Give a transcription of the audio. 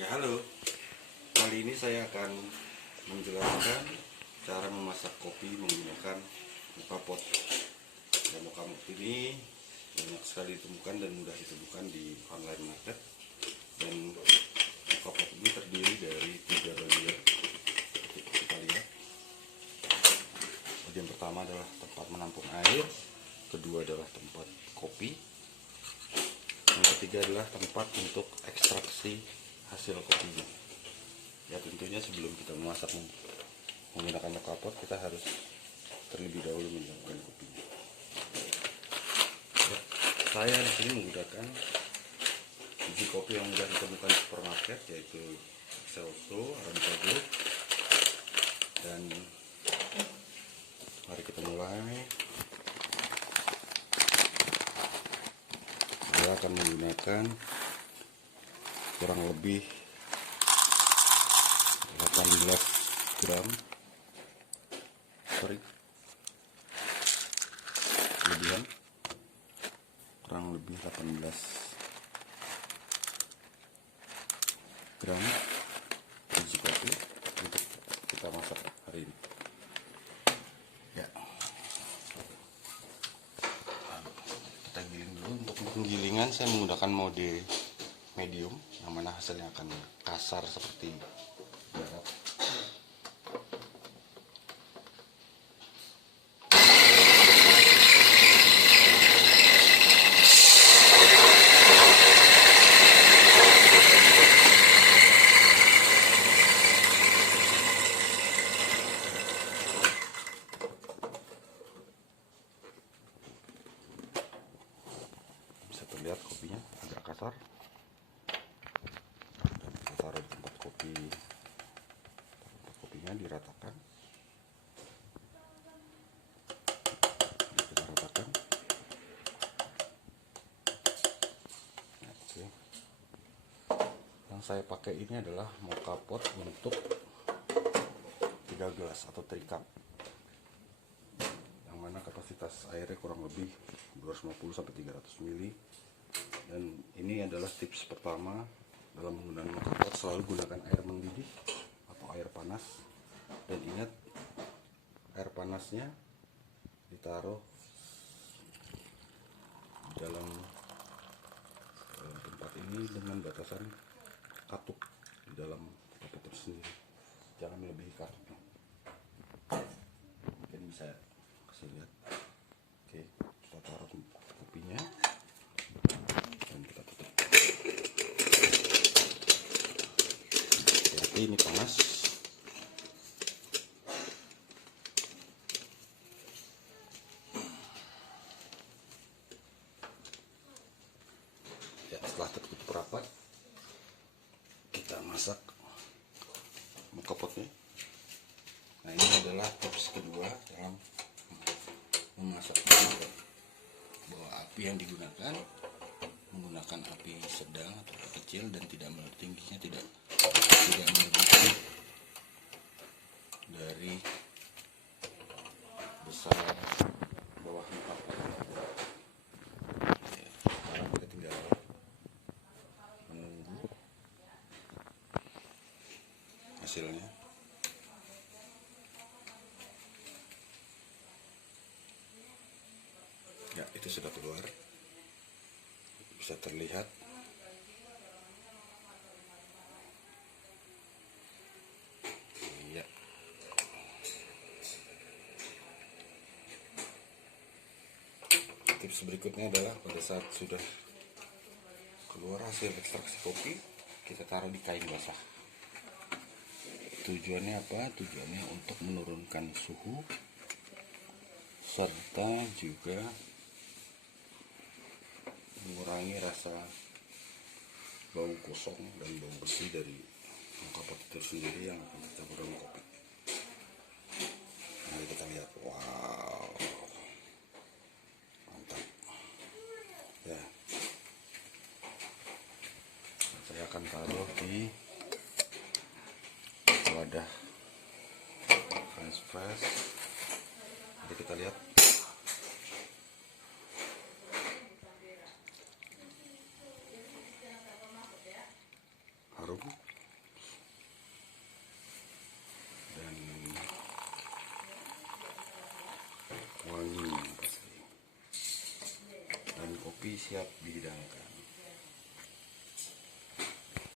Ya halo, kali ini saya akan menjelaskan cara memasak kopi menggunakan moka pot. Ya, moka pot ini banyak sekali ditemukan dan mudah ditemukan di online market. Dan moka pot ini terdiri dari 3 bagian. Kita lihat. Bagian pertama adalah tempat menampung air, kedua adalah tempat kopi, yang ketiga adalah tempat untuk ekstraksi hasil kopinya. Ya tentunya sebelum kita memasak menggunakan moka pot, kita harus terlebih dahulu menyiapkan kopinya. Ya, saya di sini menggunakan biji kopi yang mudah ditemukan di supermarket, yaitu Excelso, Arabica Gold. Dan mari kita mulai. Saya akan menggunakan kurang lebih 18 gram, kelebihan kurang lebih 18 gram biji kopi untuk kita masak hari ini. Ya, kita giling dulu. Untuk penggilingan saya menggunakan mode medium, yang mana hasilnya akan kasar seperti barat. Bisa terlihat kopinya agak kasar. Dan kita taruh di tempat kopinya, diratakan. Kita ratakan. Nah, oke. Yang saya pakai ini adalah moka pot untuk 3 gelas atau 3 cup, yang mana kapasitas airnya kurang lebih 250-300 ml. Dan ini adalah tips pertama dalam menggunakan moka pot: selalu gunakan air mendidih atau air panas. Dan ingat, air panasnya ditaruh di dalam tempat ini dengan batasan katup di dalam moka pot tersendiri, jangan melebihi katupnya. Mungkin bisa kasih lihat. Oke, kita taruh kopinya dan kita tutup. Hati-hati, ini panas. Ya, setelah tertutup rapat, kita masak moka potnya. Nah, ini adalah tips kedua dalam memasak moka pot, bahwa api yang digunakan menggunakan api sedang atau kecil dan tingginya tidak melebihi dari besar bawah moka pot. Ya, sekarang kita tinggal menunggu hasilnya. Ya, itu sudah keluar, bisa terlihat. Ya, tips berikutnya adalah pada saat sudah keluar hasil ekstraksi kopi, kita taruh di kain basah. Tujuannya apa? Tujuannya untuk menurunkan suhu serta juga mengurangi rasa bau kosong dan bau bersih dari moka pot itu sendiri yang akan tercampur dalam kopi. Nah, kita lihat, wow, mantap ya. Saya akan taruh di wadah French press. Mari kita lihat. Harum. api siap dihidangkan.